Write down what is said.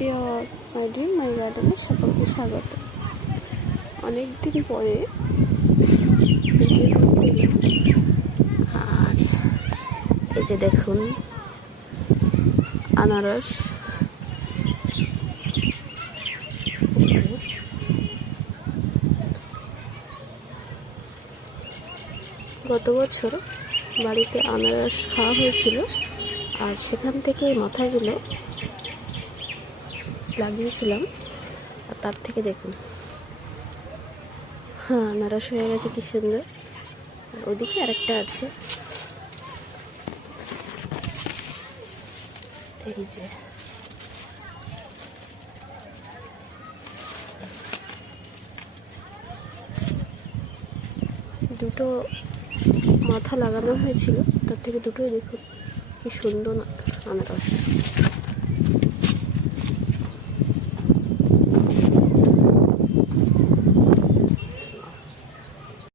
Dear my dream মাই গার্ডেনে সকলকে স্বাগত। অনেকদিন পরে ভিডিও করতে এলাম। আর এই যে দেখুন আনারস, গত বছর বাড়িতে আনারস খাওয়া হয়েছিল, আর সেখান থেকে মাথাগুলো লাগিয়েছিলাম। আর তার থেকে দেখুন, হ্যাঁ, আনারস হয়ে গেছে কি সুন্দর। আর ওদিকে আরেকটা আছে, এই যে দুটো মাথা লাগানো হয়েছিল, তার থেকে দুটোই দেখুন কি সুন্দর আনারস।